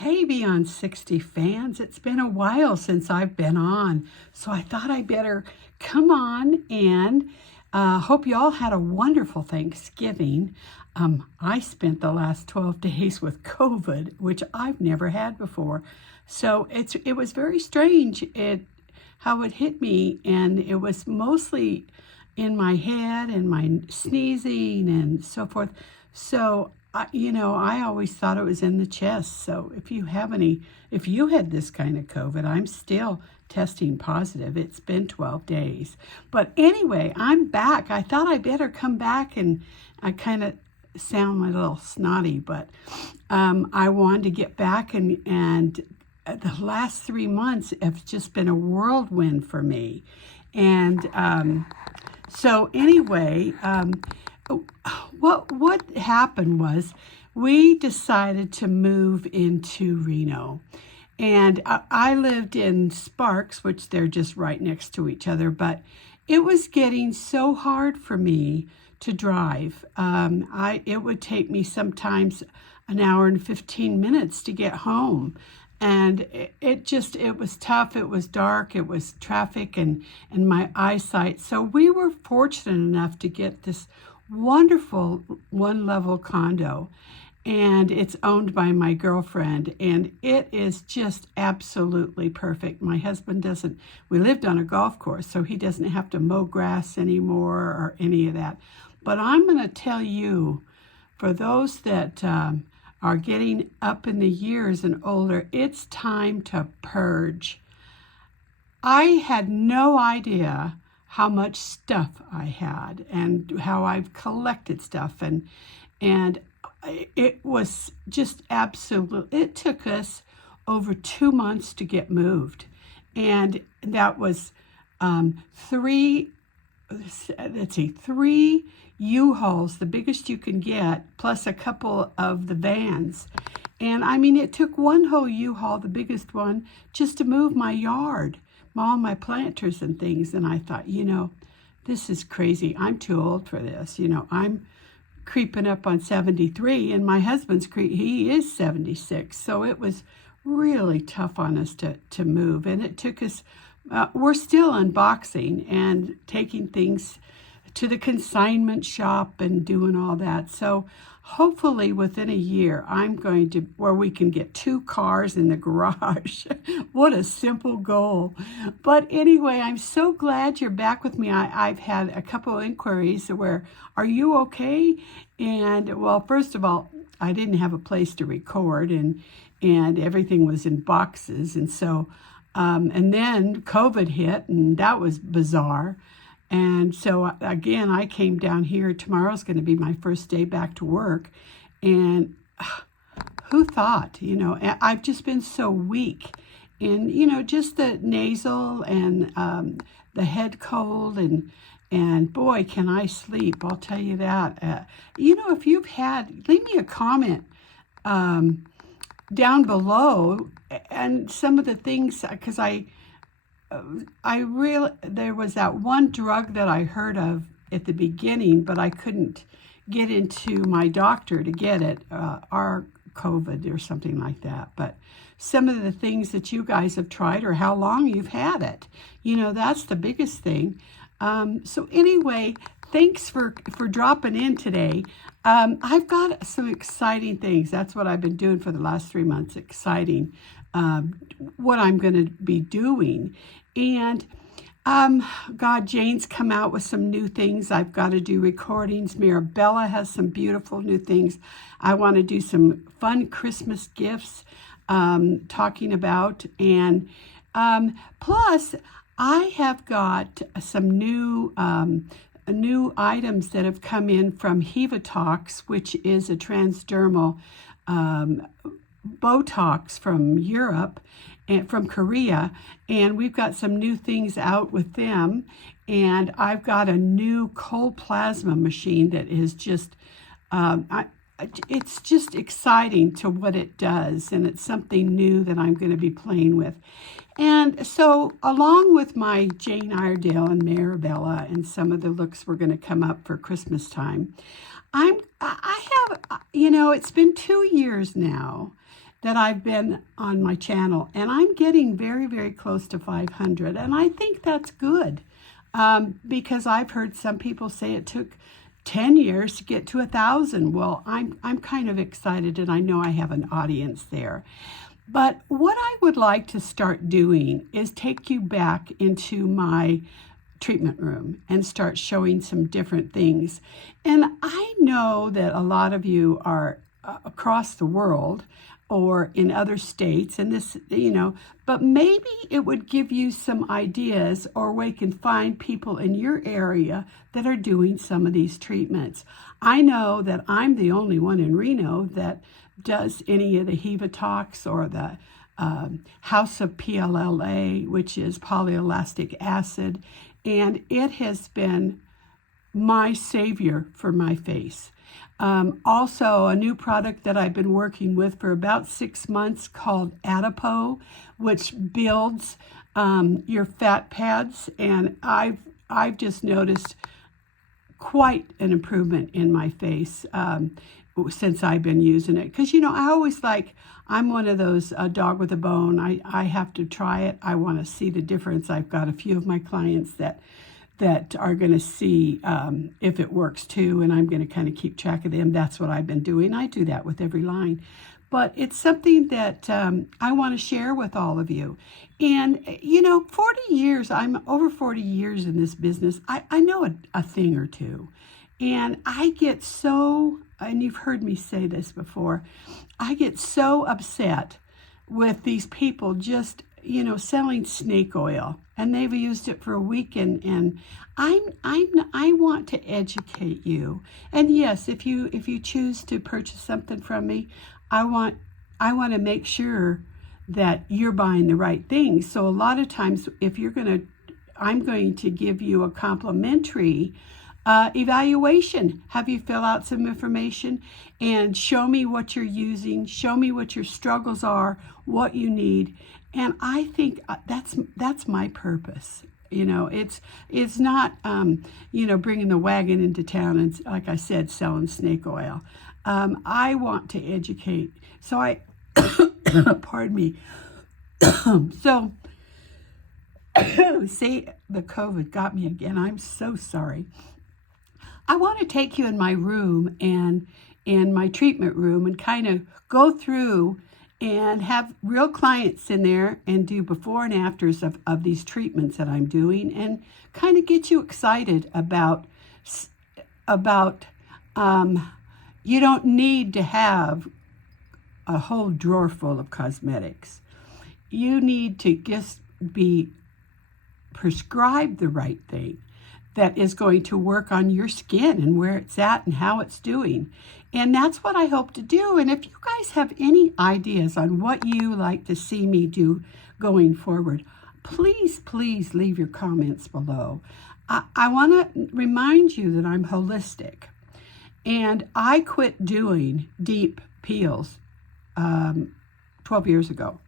Hey, Beyond 60 fans, it's been a while since I've been on, so I thought I better come on and hope you all had a wonderful Thanksgiving. I spent the last 12 days with COVID, which I've never had before, so it was very strange how it hit me, and it was mostly in my head and my sneezing and so forth. So I always thought it was in the chest. So if you had this kind of COVID, I'm still testing positive. It's been 12 days. But anyway, I'm back. I thought I better come back, and I kind of sound a little snotty, but I wanted to get back, and the last 3 months have just been a whirlwind for me. And so anyway, what happened was we decided to move into Reno. And I lived in Sparks, which they're just right next to each other, but it was getting so hard for me to drive. It would take me sometimes an hour and 15 minutes to get home. And it was tough. It was dark. It was traffic and my eyesight. So we were fortunate enough to get this wonderful one-level condo, and it's owned by my girlfriend, and it is just absolutely perfect. My husband we lived on a golf course, so he doesn't have to mow grass anymore or any of that. But I'm going to tell you, for those that are getting up in the years and older, it's time to purge. I had no idea how much stuff I had and how I've collected stuff, and it was just absolute. It took us over 2 months to get moved, and that was three U-Hauls, the biggest you can get, plus a couple of the vans. And I mean, it took one whole U-Haul, the biggest one, just to move my yard, all my planters and things. And I thought, this is crazy. I'm too old for this. I'm creeping up on 73, and my husband's he is 76. So it was really tough on us to move. And it took us, we're still unboxing and taking things to the consignment shop and doing all that. So hopefully within a year, I'm going to, where we can get 2 cars in the garage. What a simple goal. But anyway, I'm so glad you're back with me. I've had a couple of inquiries where, are you okay? And well, first of all, I didn't have a place to record, and everything was in boxes. And so, and then COVID hit, and that was bizarre. And so, again, I came down here. Tomorrow's going to be my first day back to work. And who thought, I've just been so weak. And, just the nasal and the head cold. And boy, can I sleep. I'll tell you that. If you've leave me a comment down below. And some of the things, because there was that one drug that I heard of at the beginning, but I couldn't get into my doctor to get it, our COVID or something like that. But some of the things that you guys have tried, or how long you've had it, that's the biggest thing. So anyway, thanks for dropping in today. I've got some exciting things. That's what I've been doing for the last 3 months, exciting. What I'm going to be doing. And Jane's come out with some new things. I've got to do recordings. Mirabella has some beautiful new things. I want to do some fun Christmas gifts talking about. And plus, I have got some new items that have come in from Hevatox, which is a transdermal Botox from Europe and from Korea, and we've got some new things out with them. And I've got a new cold plasma machine that is just it's just exciting to what it does, and it's something new that I'm going to be playing with. And so, along with my Jane Iredale and Marabella and some of the looks we're going to come up for Christmas time, I have, it's been 2 years now, that I've been on my channel, and I'm getting very, very close to 500, and I think that's good, because I've heard some people say it took 10 years to get to 1,000. Well, I'm kind of excited, and I know I have an audience there. But what I would like to start doing is take you back into my treatment room and start showing some different things. And I know that a lot of you are across the world or in other states, and this, but maybe it would give you some ideas, or we can find people in your area that are doing some of these treatments. I know that I'm the only one in Reno that does any of the Hevatox or the House of PLLA, which is polyelastic acid, and it has been my savior for my face. Also, a new product that I've been working with for about 6 months called Adipo, which builds your fat pads, and I've just noticed quite an improvement in my face since I've been using it. Because, I always I'm one of those dog with a bone. I have to try it. I want to see the difference. I've got a few of my clients that are going to see if it works too, and I'm going to kind of keep track of them. That's what I've been doing. I do that with every line. But it's something that I want to share with all of you. And, 40 years, I'm over 40 years in this business. I know a thing or two. And I get so, and you've heard me say this before, I get so upset with these people just, selling snake oil. And they've used it for a week, and I want to educate you. And yes, if you choose to purchase something from me, I want to make sure that you're buying the right things. So a lot of times, I'm going to give you a complimentary evaluation, have you fill out some information and show me what you're using, show me what your struggles are, what you need. And I think that's my purpose. It's not, bringing the wagon into town and, like I said, selling snake oil. I want to educate. So pardon me. So, see, the COVID got me again. I'm so sorry. I want to take you in my room and in my treatment room and kind of go through and have real clients in there and do before and afters of these treatments that I'm doing, and kind of get you excited about you don't need to have a whole drawer full of cosmetics. You need to just be prescribed the right thing that is going to work on your skin and where it's at and how it's doing. And that's what I hope to do. And if you guys have any ideas on what you like to see me do going forward, please leave your comments below. I want to remind you that I'm holistic. And I quit doing deep peels 12 years ago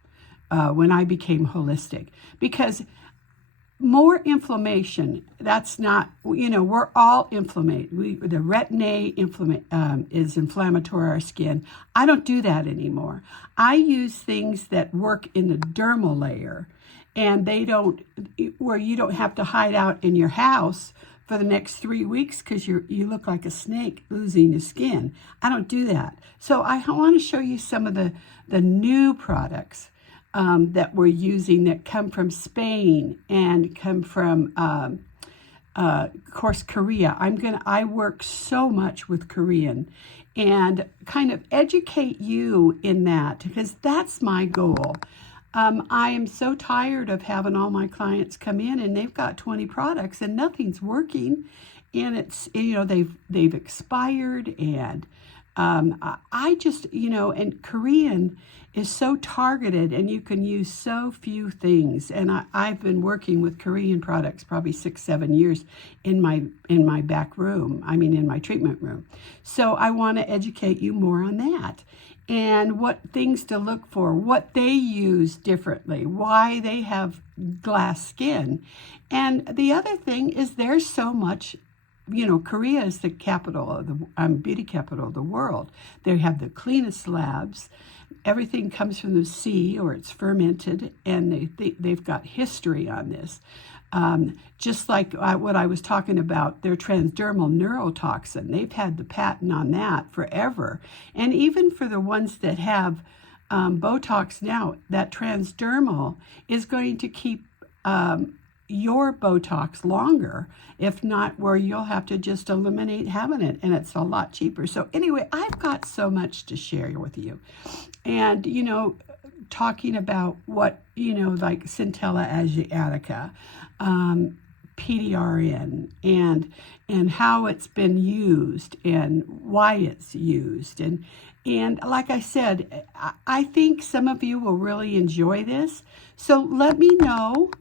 when I became holistic, because more inflammation, that's not, we're all inflamed. The Retin-A is inflammatory our skin. I don't do that anymore. I use things that work in the dermal layer, and where you don't have to hide out in your house for the next 3 weeks because you look like a snake losing your skin. I don't do that. So I want to show you some of the new products that we're using that come from Spain and come from, of course, Korea. I work so much with Korean, and kind of educate you in that, because that's my goal. I am so tired of having all my clients come in and they've got 20 products and nothing's working, and it's, they've expired, and I just, and Korean is so targeted, and you can use so few things. And I've been working with Korean products probably 6-7 years in my back room. In my treatment room. So I want to educate you more on that, and what things to look for, what they use differently, why they have glass skin. And the other thing is there's so much. Korea is the capital of the beauty capital of the world. They have the cleanest labs. everything comes from the sea or it's fermented, and they've got history on this. Just like what I was talking about, their transdermal neurotoxin, they've had the patent on that forever. And even for the ones that have Botox now, that transdermal is going to keep your Botox longer, if not where you'll have to just eliminate having it, and it's a lot cheaper. So anyway, I've got so much to share with you. And, talking about what, like Centella asiatica, PDRN, and how it's been used and why it's used. And like I said, I think some of you will really enjoy this. So let me know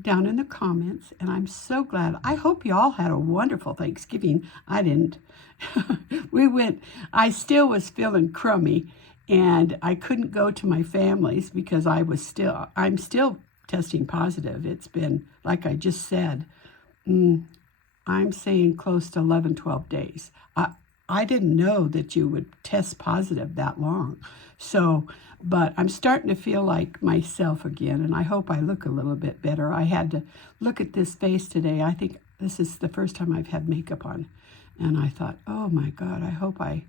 down in the comments, and I'm so glad. I hope you all had a wonderful Thanksgiving. I didn't. I still was feeling crummy, and I couldn't go to my family's because I'm still testing positive. It's been, like I just said, I'm saying close to 11, 12 days. I didn't know that you would test positive that long. So, but I'm starting to feel like myself again, and I hope I look a little bit better. I had to look at this face today. I think this is the first time I've had makeup on, and I thought, oh my God, I hope I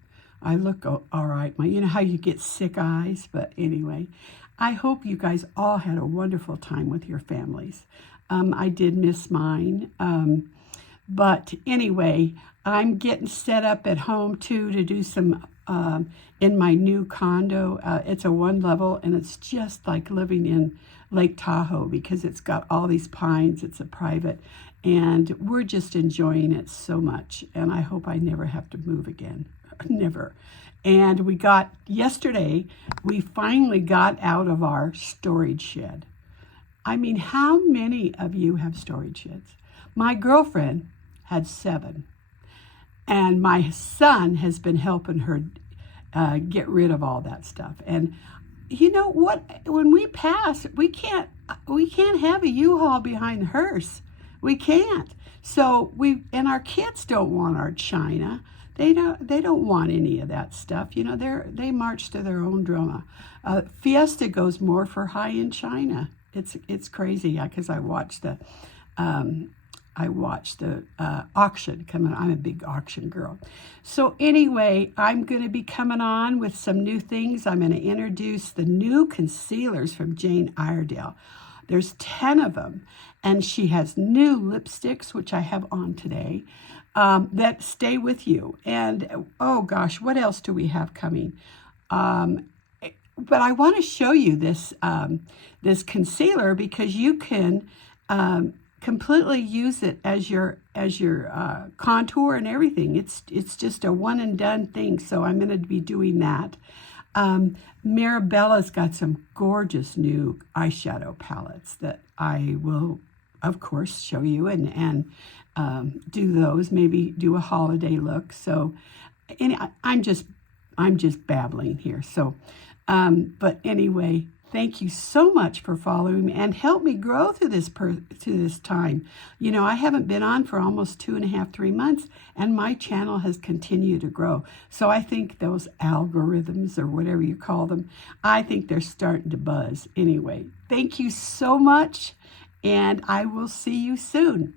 look all right. You know how you get sick eyes? But anyway, I hope you guys all had a wonderful time with your families. I did miss mine. But anyway, I'm getting set up at home too to do some in my new condo. It's a 1 level, and it's just like living in Lake Tahoe because it's got all these pines. It's a private, and we're just enjoying it so much. And I hope I never have to move again. Never. And yesterday, we finally got out of our storage shed. I mean, how many of you have storage sheds? My girlfriend had 7. And my son has been helping her get rid of all that stuff. And you know what? When we pass, we can't have a U-Haul behind the hearse. We can't. So and our kids don't want our china. They don't want any of that stuff. They march to their own drama. Fiesta goes more for high-end china. It's crazy because I watched the auction coming. I'm a big auction girl. So anyway, I'm going to be coming on with some new things. I'm going to introduce the new concealers from Jane Iredale. There's 10 of them, and she has new lipsticks, which I have on today, that stay with you. And oh gosh, what else do we have coming? But I want to show you this concealer because you can completely use it as your contour and everything. It's just a one and done thing. So I'm going to be doing that. Mirabella's got some gorgeous new eyeshadow palettes that I will, of course, show you and do those. Maybe do a holiday look. So, I'm just babbling here. So, but anyway. Thank you so much for following me and help me grow through this time. I haven't been on for almost 2.5, 3 months, and my channel has continued to grow. So I think those algorithms, or whatever you call them, I think they're starting to buzz. Anyway, thank you so much, and I will see you soon.